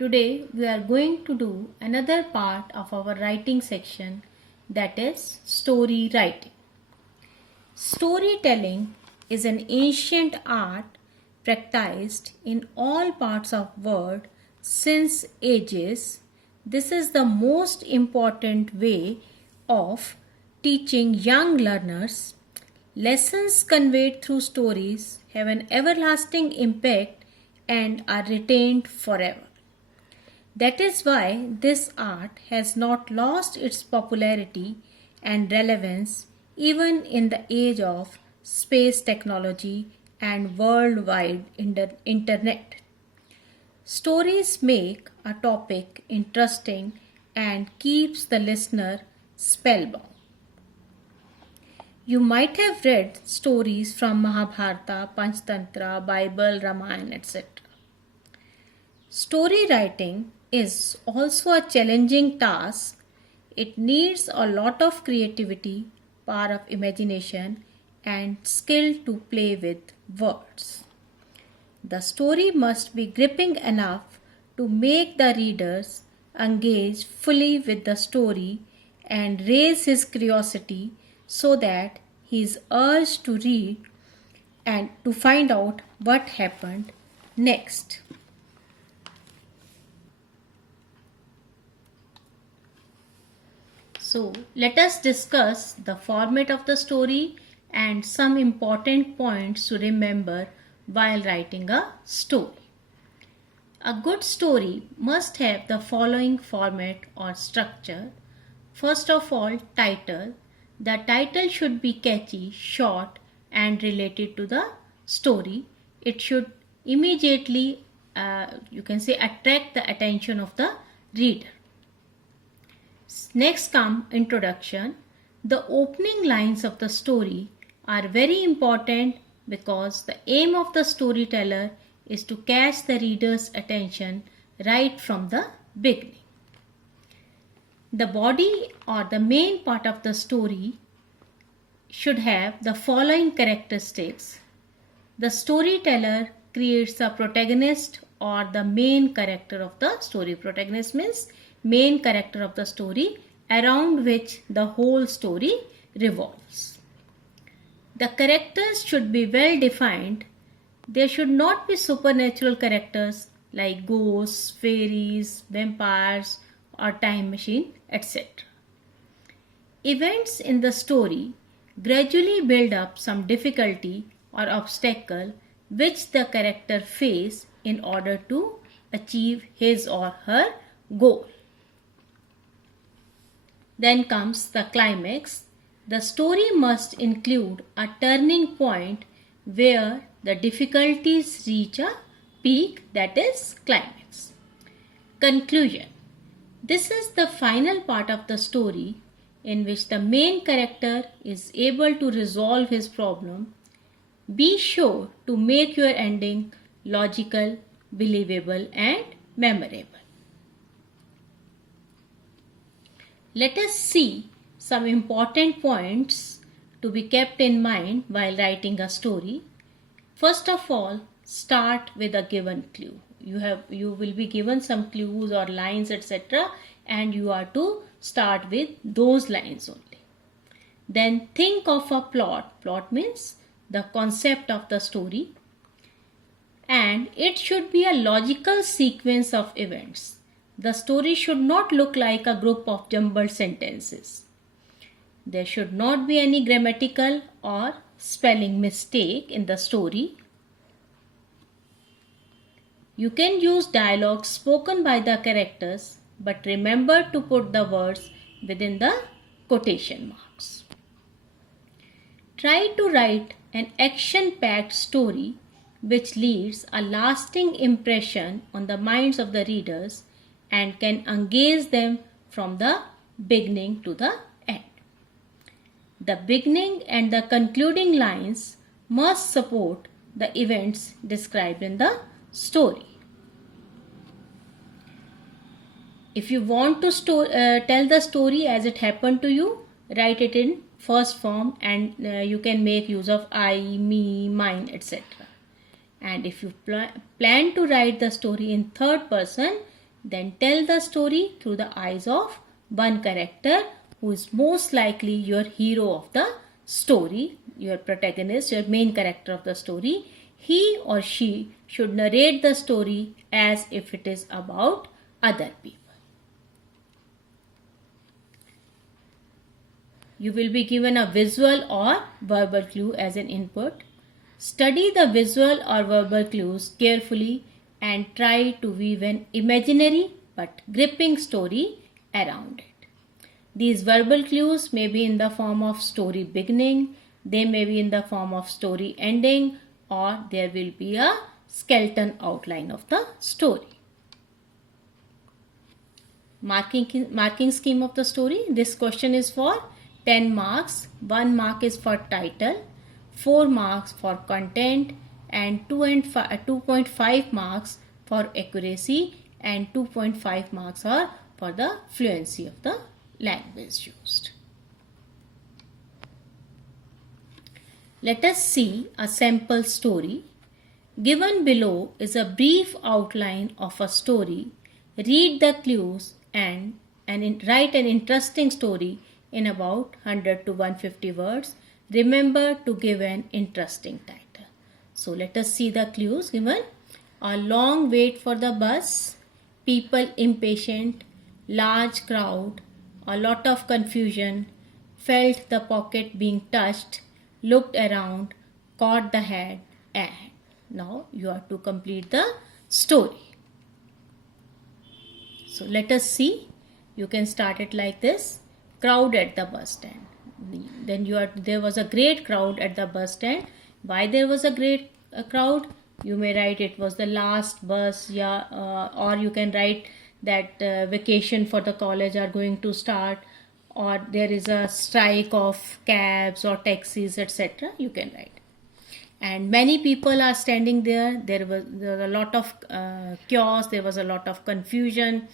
Today we are going to do another part of our writing section, that is story writing. Storytelling is an ancient art practiced in all parts of world since ages. This is the most important way of teaching young learners. Lessons conveyed through stories have an everlasting impact and are retained forever. That is why this art has not lost its popularity and relevance even in the age of space technology and worldwide internet. Stories make a topic interesting and keeps the listener spellbound. You might have read stories from Mahabharata, Panchtantra, Bible, Ramayana, etc. Story writing is also a challenging task. It needs a lot of creativity, power of imagination, and skill to play with words. The story must be gripping enough to make the readers engage fully with the story and raise his curiosity so that he is urged to read and to find out what happened next. So, let us discuss the format of the story and some important points to remember while writing a story. A good story must have the following format or structure. First of all, title. The title should be catchy, short, and related to the story. It should immediately, attract the attention of the reader. Next come introduction. The opening lines of the story are very important because the aim of the storyteller is to catch the reader's attention right from the beginning. The body or the main part of the story should have the following characteristics. The storyteller creates a protagonist or the main character of the story. Protagonist means main character of the story around which the whole story revolves. The characters should be well defined. There should not be supernatural characters like ghosts, fairies, vampires, or time machine, etc. Events in the story gradually build up some difficulty or obstacle which the character face in order to achieve his or her goal. Then comes the climax. The story must include a turning point where the difficulties reach a peak, that is climax. Conclusion. This is the final part of the story in which the main character is able to resolve his problem. Be sure to make your ending logical, believable, and memorable. Let us see some important points to be kept in mind while writing a story. First of all, start with a given clue. You will be given some clues or lines, etc., and you are to start with those lines only. Then think of a plot. Plot means the concept of the story, and it should be a logical sequence of events. The story should not look like a group of jumbled sentences. There should not be any grammatical or spelling mistake in the story. You can use dialogue spoken by the characters, but remember to put the words within the quotation marks. Try to write an action-packed story which leaves a lasting impression on the minds of the readers and can engage them from the beginning to the end. The beginning and the concluding lines must support the events described in the story. If you want to tell the story as it happened to you, write it in first form, and you can make use of I, me, mine, etc. And if you plan to write the story in third person, then tell the story through the eyes of one character who is most likely your hero of the story, your protagonist, your main character of the story. He or she should narrate the story as if it is about other people. You will be given a visual or verbal clue as an input. Study the visual or verbal clues carefully and try to weave an imaginary but gripping story around it. These verbal clues may be in the form of story beginning, they may be in the form of story ending, or there will be a skeleton outline of the story. Marking scheme of the story. This question is for 10 marks. 1 mark is for title, 4 marks for content, and 2.5 marks for accuracy, and 2.5 marks are for the fluency of the language used. Let us see a sample story. Given below is a brief outline of a story. Read the clues and write an interesting story in about 100 to 150 words. Remember to give an interesting title. So let us see the clues given. A long wait for the bus, people impatient, large crowd, a lot of confusion, felt the pocket being touched, looked around, caught the head, and now you have to complete the story. So let us see. You can start it like this. Crowd at the bus stand. Then there was a great crowd at the bus stand. Why there was a great crowd? You may write it was the last bus, or you can write that vacation for the college are going to start, or there is a strike of cabs or taxis, etc. You can write. And many people are standing there. There was a lot of chaos. There was a lot of confusion.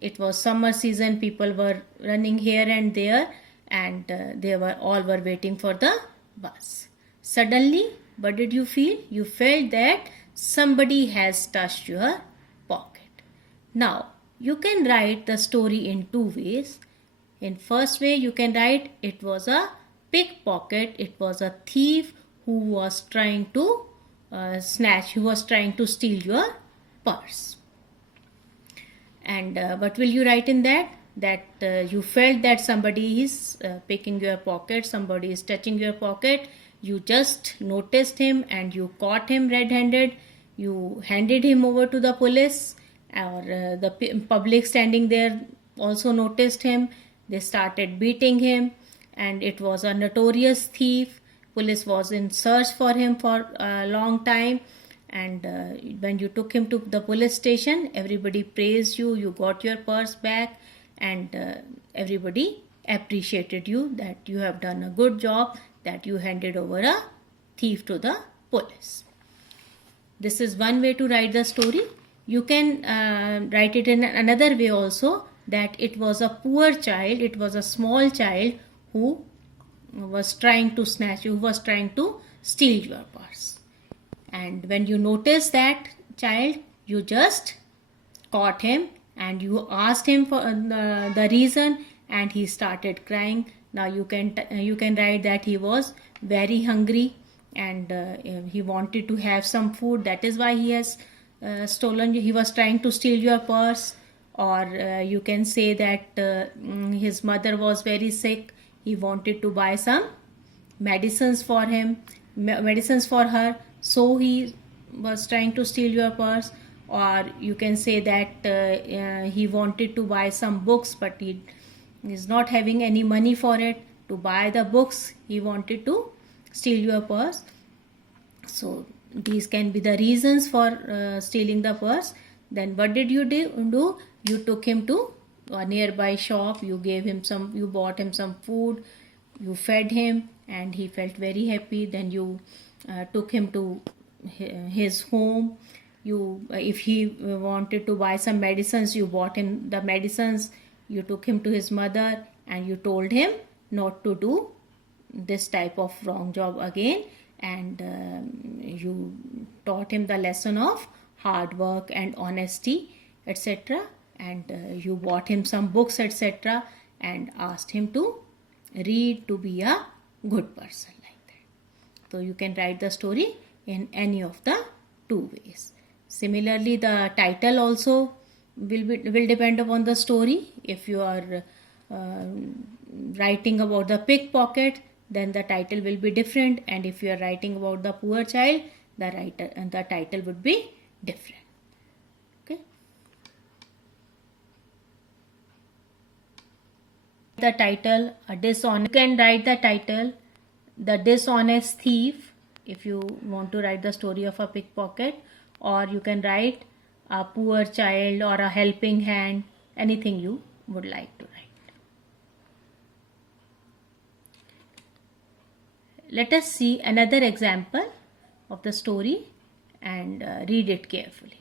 It was summer season. People were running here and there, and they were all waiting for the bus. Suddenly, what did you feel? You felt that somebody has touched your pocket. Now, you can write the story in two ways. In first way, you can write it was a pickpocket. It was a thief who was trying to who was trying to steal your purse. And what will you write in that? That you felt that somebody is picking your pocket, somebody is touching your pocket. You just noticed him and you caught him red-handed. You handed him over to the police, or the public standing there also noticed him. They started beating him, and it was a notorious thief. Police was in search for him for a long time, and when you took him to the police station, everybody praised you. You got your purse back, and everybody appreciated you that you have done a good job, that you handed over a thief to the police. This is one way to write the story. You can write it in another way also, that it was a poor child, it was a small child who was trying to who was trying to steal your purse. And when you notice that child, you just caught him and you asked him for the reason, and he started crying. Now you can write that he was very hungry and he wanted to have some food. That is why he has stolen. He was trying to steal your purse. Or you can say that his mother was very sick. He wanted to buy some medicines for her. So he was trying to steal your purse. Or you can say that he wanted to buy some books, but he is not having any money for it. To buy the books, he wanted to steal your purse. So these can be the reasons for stealing the purse. Then what did you do? You took him to a nearby shop. You bought him some food. You fed him, and he felt very happy. Then you took him to his home. If he wanted to buy some medicines, you bought him the medicines. You took him to his mother, and you told him not to do this type of wrong job again. And you taught him the lesson of hard work and honesty. etc., and you bought him some books, etc., and asked him to read to be a good person, like that. So you can write the story in any of the two ways. Similarly, the title also will depend upon the story. If you are writing about the pickpocket, then the title will be different, and if you are writing about the poor child, the title would be different. Okay. The title, a dishonest. You can write the title, The Dishonest Thief, if you want to write the story of a pickpocket, or you can write a poor child or a helping hand, anything you would like to write. Let us see another example of the story and read it carefully.